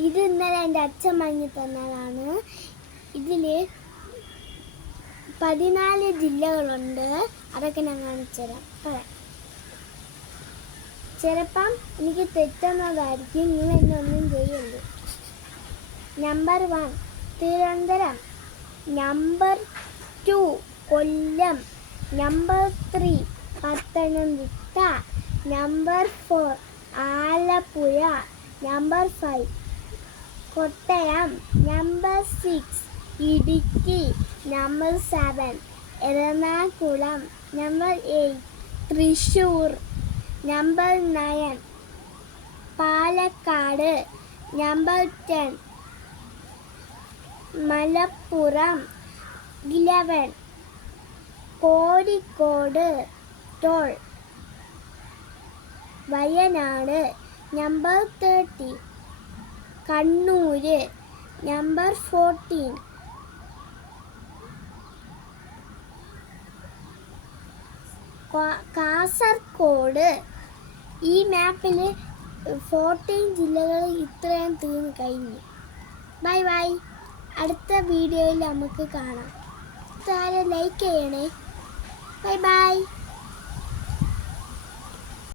ഇത് ഇന്നലെ എൻ്റെ അച്ഛൻ വാങ്ങി തന്നതാണ്. ഇതിൽ 14 ജില്ലകളുണ്ട്. അതൊക്കെ ഞാൻ കാണിച്ചുതരാം. ചിലപ്പം എനിക്ക് തെറ്റുന്നതായിരിക്കും, നിങ്ങൾ എന്നെ ഒന്നും ചെയ്യരുത്. Number 1 Thiruvananthapuram, number 2 Kollam, number 3 Pathanamthitta, number 4 Alappuzha, number 5 Kottayam, number 6 Idukki, number 7 Ernakulam, number 8 Thrissur, number 9 Palakkad, number 10 Malappuram, 11 Kozhikode, 12 Wayanad, number 30 Kannur, number 14 Kasaragod. ഈ മാപ്പിൽ 14 ജില്ലകൾ ഇത്രയും തീർന്നു കഴിഞ്ഞു. Bye bye. അടുത്ത വീഡിയോയിൽ നമുക്ക് കാണാം. താരം ലൈക്ക് ചെയ്യണേ. Bye by.